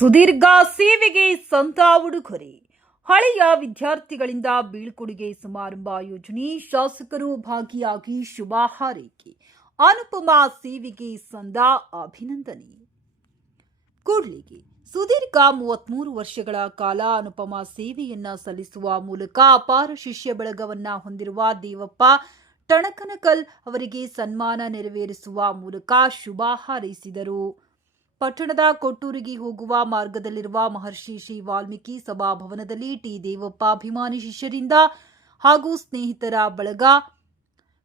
ಸುದೀರ್ಘ ಸೇವೆಗೆ ಸಂತ ಉಡುಗೊರೆ ಹಳೆಯ ವಿದ್ಯಾರ್ಥಿಗಳಿಂದ ಬೀಳ್ಕೊಡುಗೆ ಸಮಾರಂಭ ಯೋಜನೆ ಶಾಸಕರು ಭಾಗಿಯಾಗಿ ಶುಭ ಹಾರೈಕೆ. ಅನುಪಮ ಸೇವೆಗೆ ಸಂದ ಅಭಿನಂದನೆ. ಕೂಡ್ಲಿಗೆ, ಸುದೀರ್ಘ ಮೂವತ್ಮೂರು ವರ್ಷಗಳ ಕಾಲ ಅನುಪಮ ಸೇವೆಯನ್ನ ಸಲ್ಲಿಸುವ ಮೂಲಕ ಅಪಾರ ಶಿಷ್ಯ ಬಳಗವನ್ನ ಹೊಂದಿರುವ ದೇವಪ್ಪ ಟಣಕನಕಲ್ ಅವರಿಗೆ ಸನ್ಮಾನ ನೆರವೇರಿಸುವ ಮೂಲಕ ಶುಭ ಹಾರೈಸಿದರು. ಪಟ್ಟಣದ ಕೊಟ್ಟೂರಿಗೆ ಹೋಗುವ ಮಾರ್ಗದಲ್ಲಿರುವ ಮಹರ್ಷಿ ಶ್ರೀ ವಾಲ್ಮೀಕಿ ಸಭಾಭವನದಲ್ಲಿ ಟಿ ದೇವಪ್ಪ ಅಭಿಮಾನಿ ಶಿಷ್ಯರಿಂದ ಹಾಗೂ ಸ್ನೇಹಿತರ ಬಳಗ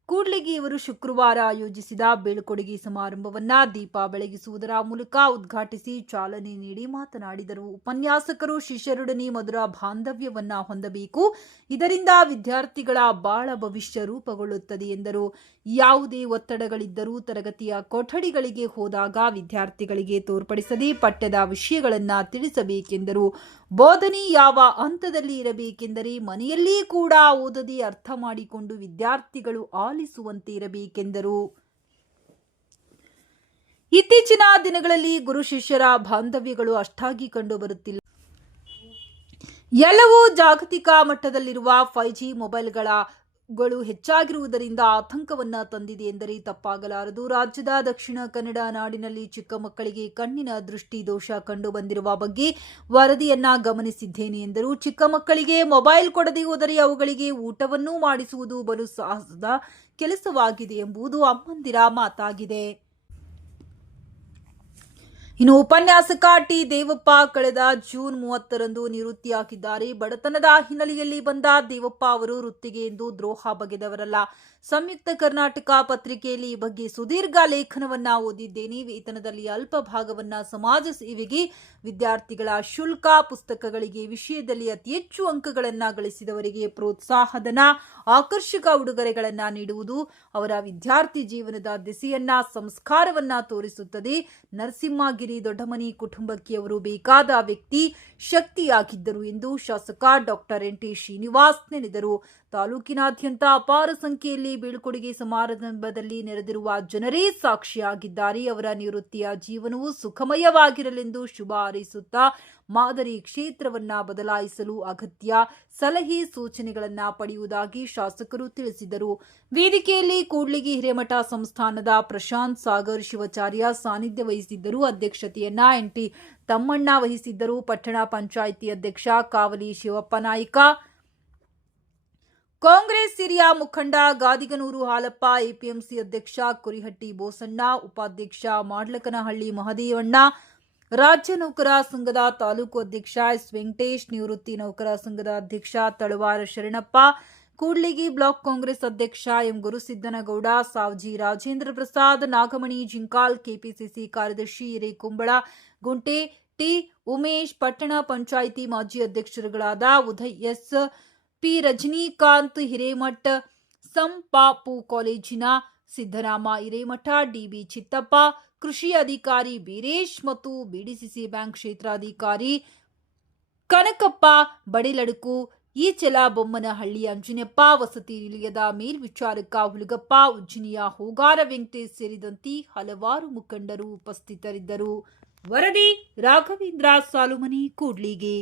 ಕೂಡ್ಲಿಗಿ ಇವರು ಶುಕ್ರವಾರ ಆಯೋಜಿಸಿದ ಬೀಳ್ಕೊಡುಗೆ ಸಮಾರಂಭವನ್ನ ದೀಪ ಬೆಳಗಿಸುವುದರ ಮೂಲಕ ಉದ್ಘಾಟಿಸಿ ಚಾಲನೆ ನೀಡಿ ಮಾತನಾಡಿದರು. ಉಪನ್ಯಾಸಕರು ಶಿಷ್ಯರೊಡನೆ ಮಧುರ ಬಾಂಧವ್ಯವನ್ನ ಹೊಂದಬೇಕು. ಇದರಿಂದ ವಿದ್ಯಾರ್ಥಿಗಳ ಬಾಳ ಭವಿಷ್ಯ ರೂಪುಗೊಳ್ಳುತ್ತದೆ ಎಂದರು. ಯಾವುದೇ ಒತ್ತಡಗಳಿದ್ದರೂ ತರಗತಿಯ ಕೊಠಡಿಗಳಿಗೆ ಹೋದಾಗ ವಿದ್ಯಾರ್ಥಿಗಳಿಗೆ ತೋರ್ಪಡಿಸದೆ ಪಠ್ಯದ ವಿಷಯಗಳನ್ನ ತಿಳಿಸಬೇಕೆಂದರು. ಬೋಧನೆ ಯಾವ ಹಂತದಲ್ಲಿ ಇರಬೇಕೆಂದರೆ ಮನೆಯಲ್ಲಿ ಕೂಡ ಓದದೆ ಅರ್ಥ ಮಾಡಿಕೊಂಡು ವಿದ್ಯಾರ್ಥಿಗಳು ಆಲಿಸುವಂತೆ ಇರಬೇಕೆಂದರು ಇತ್ತೀಚಿನ ದಿನಗಳಲ್ಲಿ ಗುರು ಶಿಷ್ಯರ ಬಾಂಧವ್ಯಗಳು ಅಷ್ಟಾಗಿ ಕಂಡು ಬರುತ್ತಿಲ್ಲ ಎಲ್ಲವೂ ಜಾಗತಿಕ ಮಟ್ಟದಲ್ಲಿರುವ ಫೈವ್ ಜಿ ಮೊಬೈಲ್ಗಳ ಗಳು ಹೆಚ್ಚಾಗಿರುವುದರಿಂದ ಆತಂಕವನ್ನ ತಂದಿದೆ ಎಂದರೆ ತಪ್ಪಾಗಲಾರದು. ರಾಜ್ಯದ ದಕ್ಷಿಣ ಕನ್ನಡ ನಾಡಿನಲ್ಲಿ ಚಿಕ್ಕ ಮಕ್ಕಳಿಗೆ ಕಣ್ಣಿನ ದೃಷ್ಟಿ ದೋಷ ಕಂಡು ಬಂದಿರುವ ಬಗ್ಗೆ ವರದಿಯನ್ನ ಗಮನಿಸಿದ್ದೇನೆ ಎಂದರು. ಚಿಕ್ಕ ಮಕ್ಕಳಿಗೆ ಮೊಬೈಲ್ ಕೊಡದೆ ಹೋದರೆ ಅವುಗಳಿಗೆ ಊಟವನ್ನೂ ಮಾಡಿಸುವುದು ಬಲು ಸಾಹಸದ ಕೆಲಸವಾಗಿದೆ ಎಂಬುದು ಅಮ್ಮಂದಿರ ಮಾತಾಗಿದೆ. ಇನ್ನು ಉಪನ್ಯಾಸಕ ಟಿ ದೇವಪ್ಪ ಕಳೆದ ಜೂನ್ ಮೂವತ್ತರಂದು ನಿವೃತ್ತಿಯಾಗಿದ್ದಾರೆ. ಬಡತನದ ಹಿನ್ನೆಲೆಯಲ್ಲಿ ಬಂದ ದೇವಪ್ಪ ಅವರು ವೃತ್ತಿಗೆ ಎಂದು ದ್ರೋಹ ಬಗೆದವರಲ್ಲ. ಸಂಯುಕ್ತ ಕರ್ನಾಟಕ ಪತ್ರಿಕೆಯಲ್ಲಿ ಈ ಬಗ್ಗೆ ಸುದೀರ್ಘ ಲೇಖನವನ್ನ ಓದಿದ್ದೇನೆ. ವೇತನದಲ್ಲಿ ಅಲ್ಪ ಭಾಗವನ್ನ ಸಮಾಜ ಸೇವೆಗೆ ವಿದ್ಯಾರ್ಥಿಗಳ ಶುಲ್ಕ ಪುಸ್ತಕಗಳಿಗೆ ವಿಷಯದಲ್ಲಿ ಅತಿ ಹೆಚ್ಚು ಅಂಕಗಳನ್ನ ಗಳಿಸಿದವರಿಗೆ ಪ್ರೋತ್ಸಾಹಧನ ಆಕರ್ಷಕ ಉಡುಗೊರೆಗಳನ್ನ ನೀಡುವುದು ಅವರ ವಿದ್ಯಾರ್ಥಿ ಜೀವನದ ದಿಸೆಯನ್ನ, ಸಂಸ್ಕಾರವನ್ನ ತೋರಿಸುತ್ತದೆ. ನರಸಿಂಹಗಿರಿ ದೊಡ್ಡಮನಿ ಕುಟುಂಬಕ್ಕೆ ಅವರು ಬೇಕಾದ ವ್ಯಕ್ತಿ ಶಕ್ತಿಯಾಗಿದ್ದರು ಎಂದು ಶಾಸಕ ಡಾಕ್ಟರ್ ಎನ್ ಟಿ ಶ್ರೀನಿವಾಸ್ ನೆನೆದರು. ತಾಲೂಕಿನಾದ್ಯಂತ ಅಪಾರ ಸಂಖ್ಯೆಯಲ್ಲಿ ಬೀಳ್ಕೊಡುಗೆ ಸಮಾರಂಭದಲ್ಲಿ ನೆರೆದಿರುವ ಜನರೇ ಸಾಕ್ಷಿಯಾಗಿದ್ದಾರೆ. ಅವರ ನಿವೃತ್ತಿಯ ಜೀವನವು ಸುಖಮಯವಾಗಿರಲೆಂದು ಶುಭ ಹಾರೈಸುತ್ತಾ ಮಾದರಿ ಕ್ಷೇತ್ರವನ್ನ ಬದಲಾಯಿಸಲು ಅಗತ್ಯ ಸಲಹೆ ಸೂಚನೆಗಳನ್ನ ಪಡೆಯುವುದಾಗಿ ಶಾಸಕರು ತಿಳಿಸಿದರು. ವೇದಿಕೆಯಲ್ಲಿ ಕೂಡ್ಲಿಗಿ ಹಿರೇಮಠ ಸಂಸ್ಥಾನದ ಪ್ರಶಾಂತ್ ಸಾಗರ್ ಶಿವಾಚಾರ್ಯ ಸಾನ್ನಿಧ್ಯ ವಹಿಸಿದ್ದರು. ಅಧ್ಯಕ್ಷತೆಯನ್ನ ಎನ್ಟಿ ತಮ್ಮಣ್ಣ ವಹಿಸಿದ್ದರು. ಪಟ್ಟಣ ಪಂಚಾಯಿತಿ ಅಧ್ಯಕ್ಷ ಕಾವಲಿ ಶಿವಪ್ಪ ನಾಯ್ಕ. ಕಾಂಗ್ರೆಸ್ ಹಿರಿಯ ಮುಖಂಡ ಗಾದಿಗನೂರು ಹಾಲಪ್ಪ, ಎಪಿಎಂಸಿ ಅಧ್ಯಕ್ಷ ಕುರಿಹಟ್ಟಿ ಬೋಸಣ್ಣ, ಉಪಾಧ್ಯಕ್ಷ ಮಾಡ್ಲಕನಹಳ್ಳಿ ಮಹದೇವಣ್ಣ ರಾಜ್ಯ ನೌಕರ ಸಂಘದ ತಾಲೂಕು ಅಧ್ಯಕ್ಷ ಎಸ್ ವೆಂಕಟೇಶ್, ನಿವೃತ್ತಿ ನೌಕರ ಸಂಘದ ಅಧ್ಯಕ್ಷ ತಳವಾರ ಶರಣಪ್ಪ, ಕೂಡ್ಲಿಗಿ ಬ್ಲಾಕ್ ಕಾಂಗ್ರೆಸ್ ಅಧ್ಯಕ್ಷ ಎಂ ಗುರುಸಿದ್ದನಗೌಡ, ಸಾವ್ಜಿ ರಾಜೇಂದ್ರ ಪ್ರಸಾದ್, ನಾಗಮಣಿ ಜಿಂಕಾಲ್, ಕೆಪಿಸಿಸಿ ಕಾರ್ಯದರ್ಶಿ ಹಿರೇಕುಂಬಳ, ಗುಂಟೆ ಟಿ ಉಮೇಶ್, ಪಟ್ಟಣ ಪಂಚಾಯಿತಿ ಮಾಜಿ ಅಧ್ಯಕ್ಷರುಗಳಾದ ಉದಯ್ ಎಸ್ ಪಿ ರಜನೀಕಾಂತ್, ಹಿರೇಮಠ್ ಸಂಪಾಪು ಕಾಲೇಜಿನ ಸಿದ್ದರಾಮ ಹಿರೇಮಠ, ಡಿಬಿ ಚಿತ್ತಪ್ಪ, ಕೃಷಿ ಅಧಿಕಾರಿ ವೀರೇಶ್ ಮತ್ತು ಬಿಡಿಸಿಸಿ ಬ್ಯಾಂಕ್ ಕ್ಷೇತ್ರಾಧಿಕಾರಿ ಕನಕಪ್ಪ, ಬಡಿಲಡುಕು ಈಚಲ ಬೊಮ್ಮನಹಳ್ಳಿ ಅಂಜನಪ್ಪ, ವಸತಿ ನಿಲಯದ ಮೇಲ್ವಿಚಾರಕ ಹುಲಗಪ್ಪ, ಉಜ್ಜಿನಿಯ ಹೋಗಾರ ವೆಂಕಟೇಶ್ ಸೇರಿದಂತೆ ಹಲವಾರು ಮುಖಂಡರು ಉಪಸ್ಥಿತರಿದ್ದರು. ವರದಿ ರಾಘವೇಂದ್ರ ಸಾಲುಮನಿ, ಕೂಡ್ಲಿಗಿ.